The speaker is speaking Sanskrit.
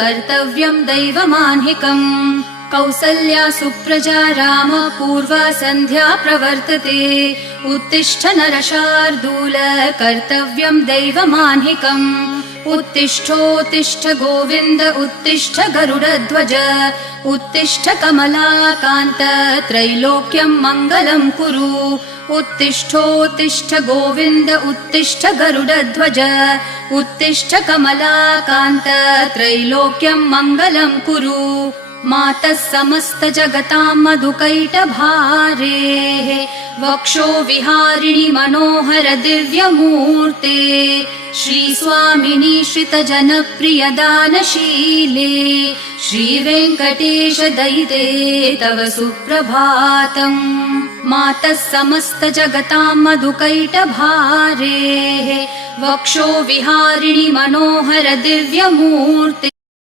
कर्तव्यं दैवमान्हिकम् कौसल्या सुप्रजा राम पूर्वा सन्ध्या प्रवर्तते उत्तिष्ठ नरशार्दूल कर्तव्यं दैवमान्हिकम् उत्तिष्ठोत्तिष्ठ गोविन्द उत्तिष्ठ गरुडध्वज उत्तिष्ठ कमलाकान्त त्रैलोक्यं मङ्गलं कुरु उत्तिष्ठोत्तिष्ठ गोविन्द उत्तिष्ठ गरुडध्वज उत्तिष्ठ कमलाकान्त त्रैलोक्यं मङ्गलं कुरु मातः समस्त जगतां मधुकैटभारेः वक्षो विहारिणि मनोहर दिव्यमूर्ते श्रीस्वामिनि श्रितजनप्रिय दानशीले श्रीवेङ्कटेश दयिते तव सुप्रभातम् मातः समस्त जगतां मधुकैटभारेः वक्षो विहारिणि मनोहर दिव्यमूर्ते